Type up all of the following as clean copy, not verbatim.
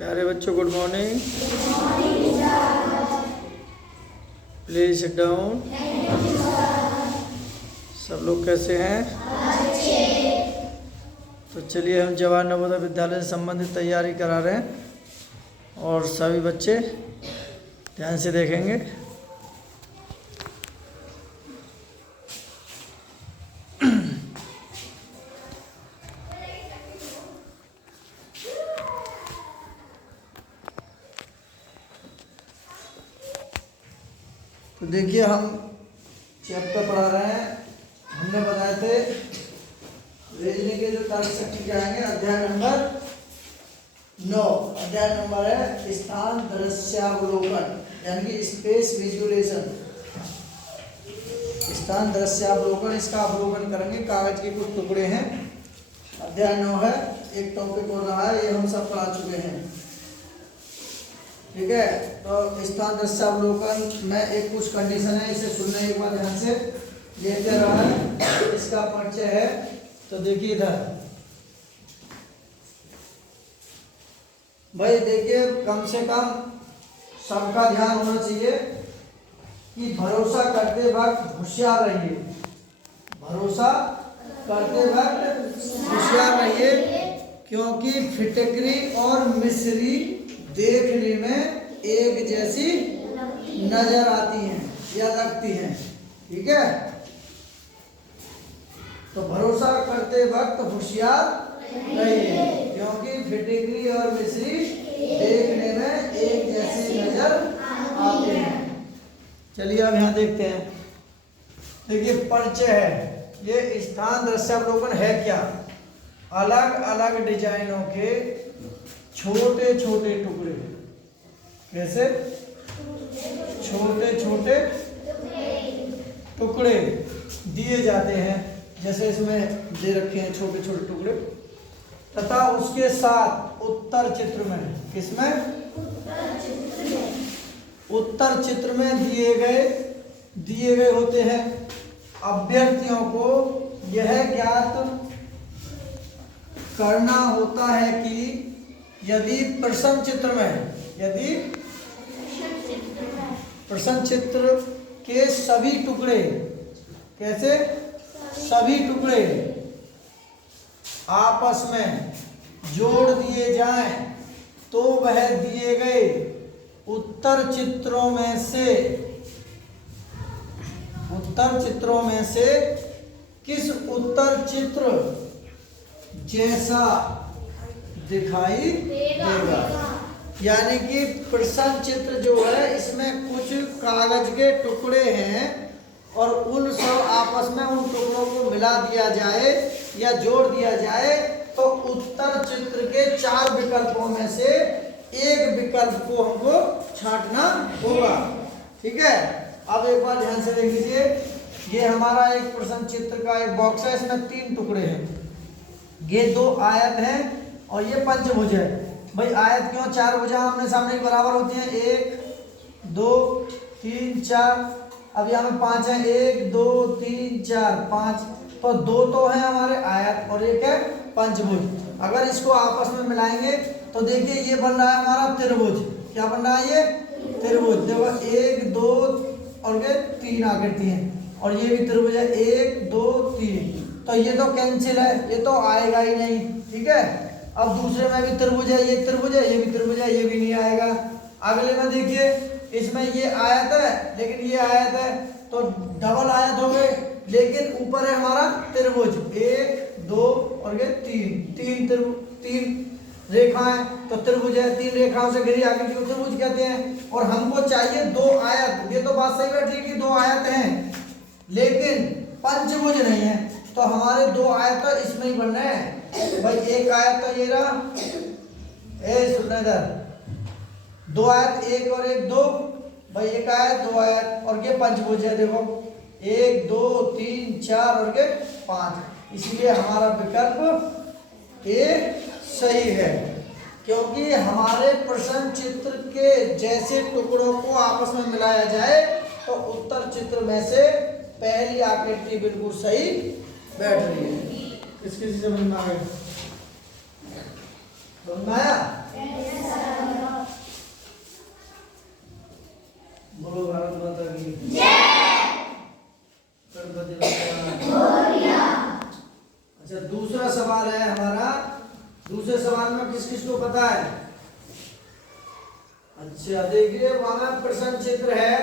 प्यारे बच्चों, good morning. Please sit down. सब लोग कैसे हैं? तो चलिए, हम जवाहर नवोदय विद्यालय से संबंधित तैयारी करा रहे हैं और सभी बच्चे ध्यान से देखेंगे। तो देखिए, हम चैप्टर पढ़ा रहे हैं। हमने बताए थे रीजनिंग के जो तर्क शक्ति के आएंगे, अध्याय नंबर 9। अध्याय नंबर है स्थान दृश्यावलोकन, यानी कि स्पेस विजुअलाइजेशन। स्थान दृश्यावलोकन, इसका अवलोकन करेंगे। कागज के कुछ टुकड़े हैं। अध्याय 9 है। एक टॉपिक हो रहा है, ये हम सब पढ़ा चुके हैं। ठीक है, तो स्थान दृश्यावलोकन में एक कुछ कंडीशन है, इसे सुनने एक बार ध्यान से। ये क्या रहा है, इसका परिचय है। तो देखिए इधर भाई, देखिए कम से कम सबका ध्यान होना चाहिए कि भरोसा करते वक्त होशियार रहिए। भरोसा करते वक्त होशियार रहिए, क्योंकि फिटकरी और मिस्री देखने में एक जैसी नजर आती हैं या लगती हैं। ठीक है, तो भरोसा करते वक्त होशियार रहिए, क्योंकि फिटकरी और मिस्री देखने में एक जैसी नजर आते हैं। चलिए अब यहाँ देखते हैं। देखिए परिचय है, ये स्थान दृश्यावलोकन है क्या? अलग अलग डिजाइनों के छोटे छोटे टुकड़े। कैसे? छोटे छोटे टुकड़े दिए जाते हैं, जैसे इसमें दे रखे हैं छोटे छोटे टुकड़े, तथा उसके साथ उत्तर चित्र में, किसमें? उत्तर चित्र में दिए गए होते हैं। अभ्यर्थियों को यह ज्ञात करना होता है कि यदि प्रश्न चित्र के सभी टुकड़े, कैसे? सभी टुकड़े आपस में जोड़ दिए जाएं, तो वह दिए गए उत्तर चित्रों में से किस उत्तर चित्र जैसा दिखाई देगा। यानी कि प्रश्न चित्र जो है, इसमें कुछ कागज के टुकड़े हैं और उन सब आपस में उन टुकड़ों को मिला दिया जाए या जोड़ दिया जाए, तो उत्तर चित्र के 4 विकल्पों में से एक विकल्प को हमको छांटना होगा। ठीक है, अब एक बार ध्यान से देख लीजिए। ये हमारा एक प्रश्न चित्र का एक बॉक्स है, इसमें 3 टुकड़े हैं। ये 2 आयत हैं और ये पंचभुज है। भाई आयत क्यों? 4 भुजा आमने सामने बराबर होती हैं। 1 2 3 4। अब यहाँ में 5 है। 1 2 3 4 5। तो 2 तो है हमारे आयत और एक है पंचभुज। अगर इसको आपस में मिलाएंगे तो देखिए ये बन रहा है हमारा त्रिभुज। क्या बन रहा है? ये त्रिभुज। देखो 1 2 और ये 3 आकृति हैं, और ये भी त्रिभुज है। 1 2 3। तो ये तो कैंसिल है, ये तो आएगा ही नहीं। ठीक है, अब दूसरे में भी त्रिभुज है, ये त्रिभुज है, ये भी त्रिभुज है, ये भी नहीं आएगा। अगले में देखिए, इसमें ये आयत है लेकिन ये आयत है, तो डबल आयत हो गए, लेकिन ऊपर है हमारा त्रिभुज। 1 2 और ये 3 रेखाएं, तो त्रिभुज है। 3 रेखाओं से घिरी आकृति को त्रिभुज कहते हैं। और हमको चाहिए 2 आयत। ये तो बात सही बैठी है कि 2 आयत हैं, लेकिन पंचभुज नहीं है। तो हमारे 2 आयत तो इसमें ही बन रहे हैं। भाई एक आयत तो ये रहा, इधर 2 आयत, 1 और 1 2। भाई एक आयत 2 आयत, और ये पंचभुज है। देखो 1 2 3 4 और ये 5। इसलिए हमारा विकल्प ए सही है, क्योंकि हमारे प्रश्न चित्र के जैसे टुकड़ों को आपस में मिलाया जाए तो उत्तर चित्र में से पहली आकृति बिल्कुल सही बैठ रही है। किस किसी से समझ में आ गया? समझ में आया? किसको पता है? अच्छा देखिए, वहां प्रश्न चित्र है,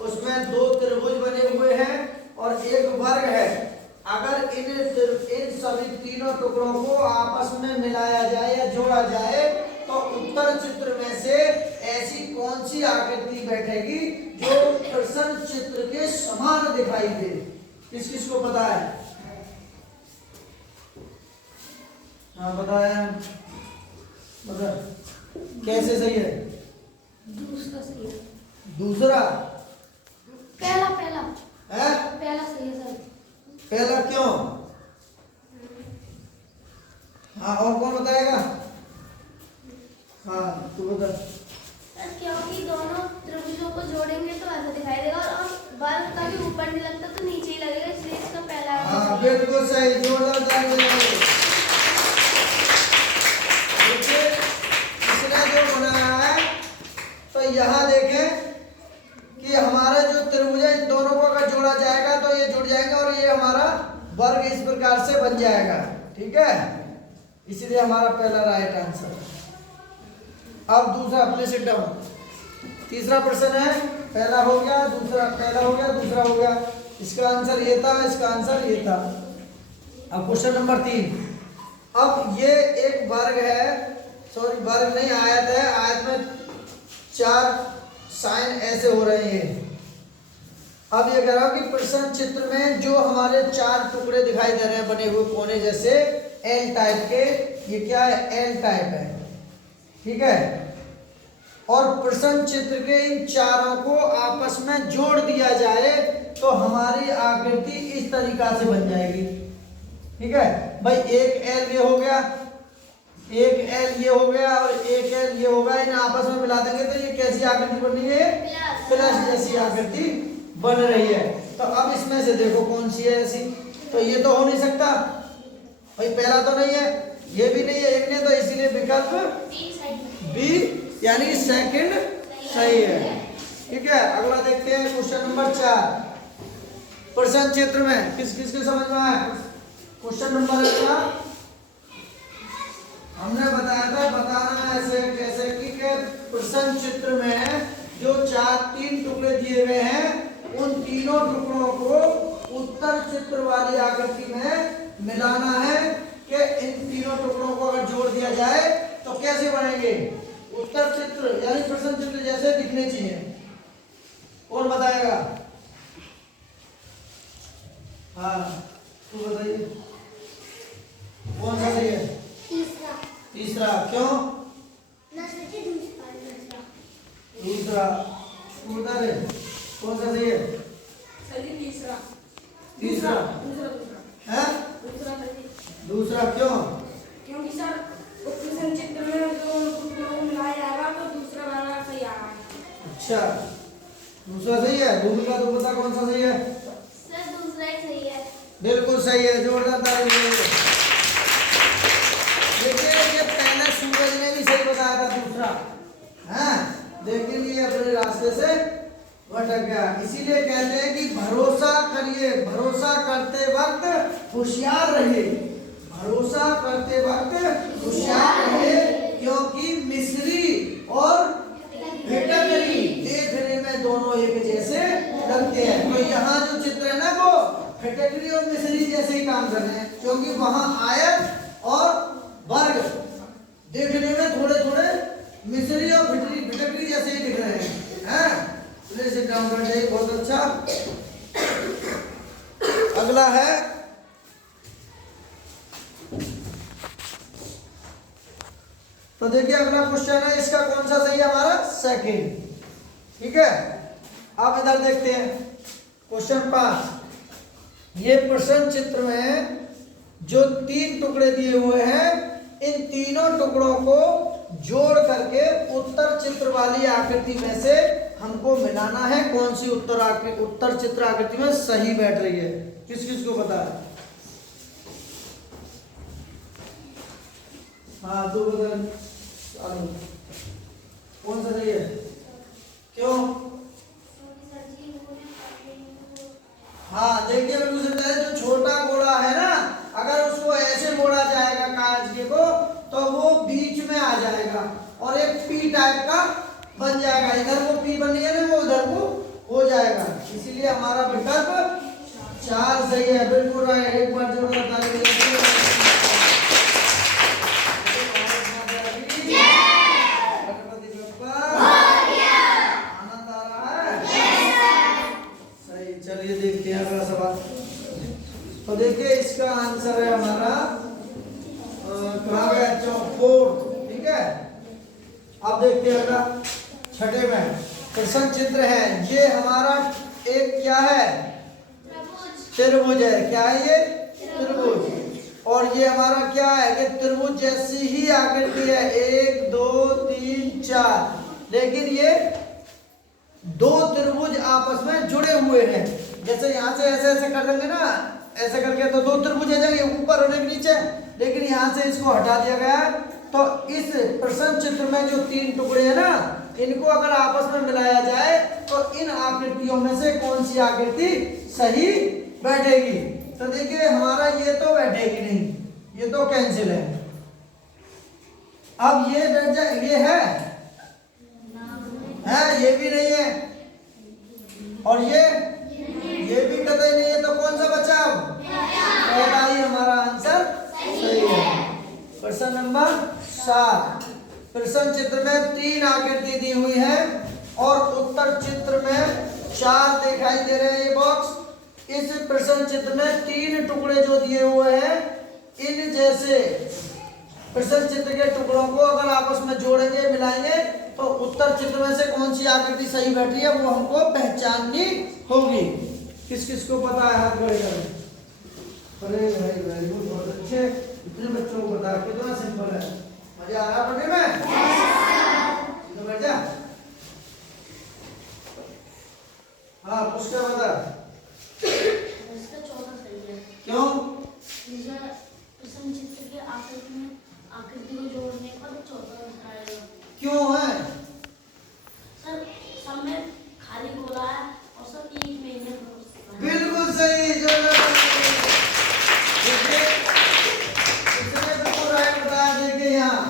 उसमें दो त्रिभुज बने हुए हैं और एक वर्ग है। अगर इन सभी तीनों टुकड़ों को आपस में मिलाया जाए या जोड़ा जाए तो उत्तर चित्र में से ऐसी कौन सी आकृति बैठेगी जो प्रश्न चित्र के समान दिखाई दे? किस किस को पता है? हाँ बताया, बता कैसे सही है? दूसरा सही है। दूसरा? पहला है? पहला सही है सर। पहला क्यों? हाँ और कौन बताएगा? हाँ तू बता। सर क्योंकि दोनों त्रिभुजों को जोड़ेंगे तो ऐसा दिखाई देगा और बल का भी ऊपर नहीं लगता तो नीचे ही लगेगा, इसलिए इसका पहला है। हाँ बिल्कुल सही, जोरदार ताली बजाइए। देखिए इसने जो बनाया है, तो यहाँ देखें कि हमारा जो त्रिभुज है इन दोनों को अगर जोड़ा जाएगा तो ये जुड़ जाएगा और ये हमारा वर्ग इस प्रकार से बन जाएगा। ठीक है, इसीलिए हमारा पहला राइट आंसर। अब दूसरा, प्लीज सिट डाउन। तीसरा प्रश्न है, पहला हो गया, दूसरा पहला हो गया, दूसरा हो गया। इसका आंसर ये था, इसका आंसर ये था। अब क्वेश्चन नंबर 3। अब ये एक वर्ग है, सॉरी वर्ग नहीं आयत है, आयत में 4 साइन ऐसे हो रहे हैं। अब ये कह रहा हूं कि प्रश्न चित्र में जो हमारे 4 टुकड़े दिखाई दे रहे हैं बने हुए कोने जैसे एल टाइप के, ये क्या है? एल टाइप है। ठीक है, और प्रश्न चित्र के इन चारों को आपस में जोड़ दिया जाए तो हमारी आकृति इस तरीका से बन जाएगी। ठीक है भाई, एक एल ये हो गया, एक एल ये हो गया और एक एल ये होगा, इन आपस में मिला देंगे तो ये कैसी आकृति बनी है? प्लस जैसी आकृति बन रही है। तो अब इसमें से देखो कौन सी है ऐसी? तो ये तो हो नहीं सकता भाई, पहला तो नहीं है, ये भी नहीं है, एक ने, तो इसीलिए विकल्प बी यानी सेकंड सही है। ठीक है, अगला देखते हैं क्वेश्चन नंबर 4। प्रश्न चित्र में किस किस के समझ में आया? क्वेश्चन नंबर 1 हमने बताया था, बताना ऐसे कैसे कि प्रश्न चित्र में जो 3 टुकड़े दिए गए हैं उन तीनों टुकड़ों को उत्तर चित्र वाली आकृति में मिलाना है कि इन तीनों टुकड़ों को अगर जोड़ दिया जाए तो कैसे बनेंगे? उत्तर चित्र यानी प्रश्न चित्र जैसे दिखने चाहिए। कौन बताएगा? हाँ तू बताइए, कौन सा सही है? तीसरा क्यों? दूसरा तू बता दे, कौन सा सही है? तीसरा है? दूसरा क्यों? क्योंकि सर प्रश्न चित्र में जो टुकड़ों को मिलाया जाएगा तो दूसरा वाला सही आएगा। अच्छा दूसरा सही है। भूमिका तो पता कौन सा सही है? सर दूसरा ही सही है। बिल्कुल सही है, जोरदार ताली बजाइए। देखिए ये पहले सूरज ने भी सही बताया था, दूसरा है, लेकिन ये अपने रास्ते से भटक गया। इसीलिए कहते हैं कि भरोसा करिए, भरोसा करते वक्त होशियार रहिए, भरोसा करते वक्त होशियार रहिए, क्योंकि मिस्री और फिटकरी देखने में दोनों एक जैसे लगते हैं। तो यहाँ जो चित्र है ना वो फिटकरी और मिस्री जैसे ही काम कर रहे हैं, क्योंकि वहां आयत और वर्ग देखने में थोड़े थोड़े मिस्री और फिटकरी जैसे ही दिख रहे हैं। प्लीज काम कर जाइए, बहुत अच्छा। अगला है तो देखिए अगला क्वेश्चन है, इसका कौन सा सही है? हमारा सेकंड। ठीक है, अब इधर देखते हैं क्वेश्चन 5। ये प्रश्न चित्र में जो 3 टुकड़े दिए हुए हैं, इन तीनों टुकड़ों को जोड़ करके उत्तर चित्र वाली आकृति में से हमको मिलाना है कौन सी उत्तर चित्र आकृति में सही बैठ रही है। किस किस को पता है? हाँ दो बदल कौन सा सही है? क्यों? हाँ देखिए बिल्कुल समझा है, जो छोटा गोला है ना, अगर उसको ऐसे मोड़ा जाएगा कागज के को तो वो बीच में आ जाएगा और एक पी टाइप का बन जाएगा। इधर वो पी बन है ना, वो उधर को हो जाएगा। इसीलिए हमारा विकल्प 4 सही है। बिल्कुल राइट। एक बार जोरदार ताली बजाइए। गणपति बप्पा आनंद आ रहा है? सही। चलिए देखते हैं अगला सवाल। तो देखिए इसका आंसर है हमारा कहाँ गया? 4। ठीक है। अब देखते हैं अगला 6 में प्रश्न चित्र है। ये हमारा एक क्या है? त्रिभुज है। क्या है ये? त्रिभुज। और ये हमारा क्या है कि त्रिभुज जैसी ही आकृति है, 1 2 3 4, लेकिन ये 2 त्रिभुज आपस में जुड़े हुए हैं। जैसे यहाँ से ऐसे ऐसे कर देंगे ना, ऐसे करके तो 2 त्रिभुज आ जाएंगे, ऊपर और एक नीचे। लेकिन यहाँ से इसको हटा दिया गया है। तो इस प्रश्न चित्र में जो 3 टुकड़े हैं ना, इनको अगर आपस में मिलाया जाए तो इन आकृतियों में से कौन सी आकृति सही बैठेगी? तो देखिए हमारा ये तो बैठेगी नहीं, ये तो कैंसिल है। अब ये बैठ जाए, ये है ये भी नहीं है, और ये भी कतई नहीं है। तो कौन सा बचा? अब पहला ही हमारा आंसर सही है। प्रश्न नंबर 7। प्रश्न चित्र में 3 आकृति दी हुई है और उत्तर चित्र में 4 दिखाई दे रहे हैं। ये बॉक्स, इस प्रश्न चित्र में 3 टुकड़े जो दिए हुए हैं, इन जैसे प्रश्न चित्र के टुकड़ों को अगर आपस में जोड़ेंगे, मिलाएंगे, तो उत्तर चित्र में से कौन सी आकृति सही बैठी है वो हमको पहचाननी होगी। किस किस को पता है? हाथ खड़े करें। अरे भाई वेरी गुड, बहुत अच्छे। इतने बच्चों को बता, कितना सिंपल है। मजा आ रहा पढ़ने में? तो बैठ जा। हाँ उसका बता। इसका 14 सही है। क्यों? प्रश्न चित्र के आकृति को जोड़ने का तो 14 आएगा। क्यों है? सर सब में खाली गोला है और सब एक में है। बिल्कुल सही। जो देखिए यहाँ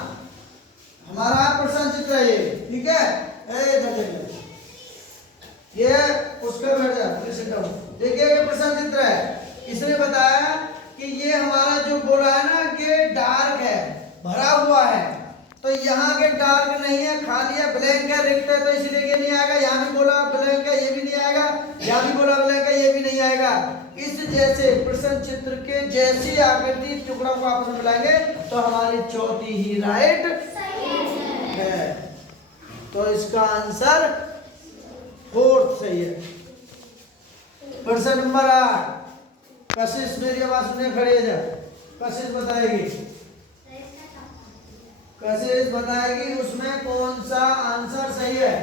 हमारा प्रश्न चित्र है ये, ठीक है? ये उसका बैठ जा। देखिए ये प्रश्न चित्र है। इसने बताया कि ये हमारा जो गोला है ना, ये डार्क है, भरा हुआ है। तो यहाँ के डार्क नहीं है, खाली है, ब्लैंक है, रिक्त है, तो इसलिए ये नहीं आएगा। यहाँ भी गोला ब्लैंक है, ये भी नहीं आएगा। यहाँ भी गोला ब्लैंक है, ये भी नहीं आएगा। इस जैसे प्रश्न चित्र के जैसी आकृति टुकड़ों को आपस में मिलाएंगे तो हमारी चौथी ही राइट है। तो इसका आंसर 4 सही है। प्रश्न नंबर 8। कशिश मेरी आवाज सुनने खड़ी है जा। कशिश बताएगी, कशिश बताएगी उसमें कौन सा आंसर सही है।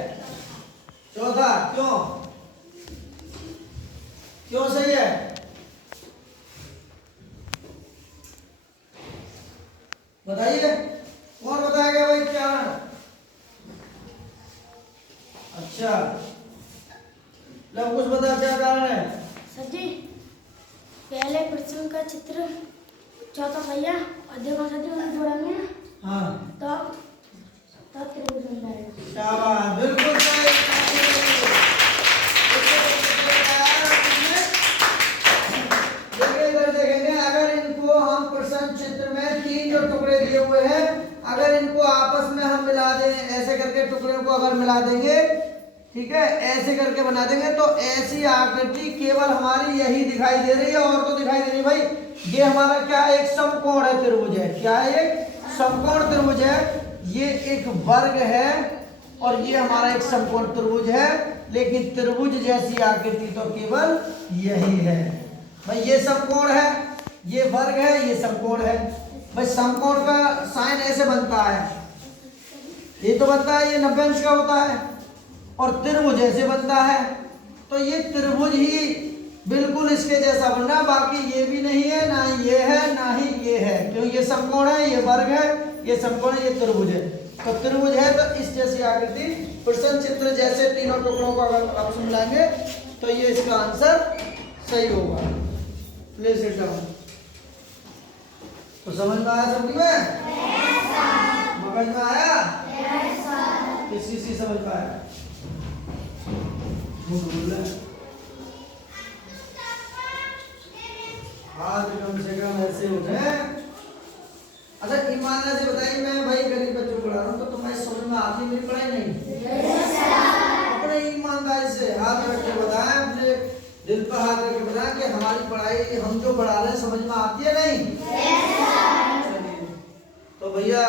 चौथा। क्यों सही है? बताइए, कौन बताएगा भाई? क्या? अच्छा लब कुछ बता, क्या कारण है? सर जी, पहले प्रश्न का चित्र 14 सही है और देखो सर जी उन्हें जोड़ेंगे ना, हाँ तब त्रिभुज बन जाएगा। शाबाश, बिल्कुल सही। देखिए इधर देखेंगे, अगर इनको हम प्रश्न चित्र में 3 जो टुकड़े दिए हुए हैं, अगर इनको आपस में हम मिला दें, ऐसे करके टुकड़ों को अगर मिला देंगे, ठीक है, ऐसे करके बना देंगे, तो ऐसी आकृति केवल हमारी यही दिखाई दे रही है, और तो दिखाई दे रही भाई। ये हमारा क्या है? एक समकोण है, त्रिभुज है। क्या है? एक समकोण त्रिभुज है। ये एक वर्ग है और ये हमारा एक समकोण त्रिभुज है, लेकिन त्रिभुज जैसी आकृति तो केवल यही है भाई। ये समकोण है, ये वर्ग है, ये समकोण है भाई। समकोण का साइन ऐसे बनता है, ये तो बनता है, ये 90 अंश का होता है, और त्रिभुज ऐसे बनता है। तो ये त्रिभुज ही बिल्कुल इसके जैसा बन रहा, बाकी ये भी नहीं है, ना ये है, ना ही ये है, क्यों? ये समकोण है, ये वर्ग है, ये समकोण है, ये त्रिभुज है। तो त्रिभुज है तो इस जैसी आकृति प्रश्न चित्र जैसे तीनों टुकड़ों को अगर आप मिलाएंगे तो ये इसका आंसर सही होगा। Please sit down. तो समझ में आया सबकी में? समझ में आया? किसी से समझ में आया? हाथ कम से कम ऐसे उठे। अच्छा ईमानदारी से बताइए, मैं भाई गरीब बच्चों को पढ़ा रहा हूँ तो तुम्हें समझ में आती मेरी पढ़ाई नहीं? अपने ईमानदारी से हाथ रख के बताएं, अपने दिल पर हाथ रख के बताएं कि हमारी पढ़ाई हम जो पढ़ा रहे हैं समझ में आती है नहीं? चलिए तो भैया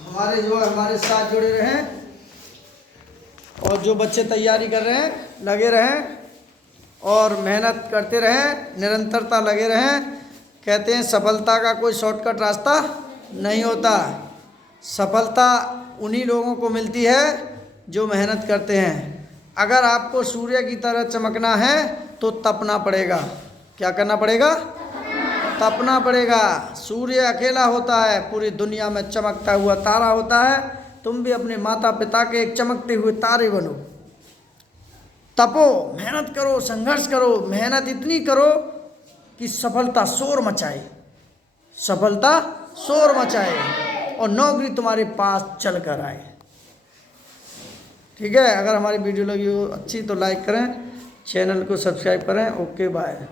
हमारे जो हमारे साथ जुड़े रहें और जो बच्चे तैयारी कर रहे हैं लगे रहें और मेहनत करते रहें, निरंतरता लगे रहें। कहते हैं सफलता का कोई शॉर्टकट रास्ता नहीं होता, सफलता उन्हीं लोगों को मिलती है जो मेहनत करते हैं। अगर आपको सूर्य की तरह चमकना है तो तपना पड़ेगा। क्या करना पड़ेगा? तपना पड़ेगा। सूर्य अकेला होता है, पूरी दुनिया में चमकता हुआ तारा होता है। तुम भी अपने माता पिता के एक चमकते हुए तारे बनो। तपो, मेहनत करो, संघर्ष करो, मेहनत इतनी करो कि सफलता शोर मचाए, सफलता शोर मचाए और नौकरी तुम्हारे पास चल कर आए। ठीक है, अगर हमारी वीडियो लगी हो अच्छी तो लाइक करें, चैनल को सब्सक्राइब करें। Okay bye.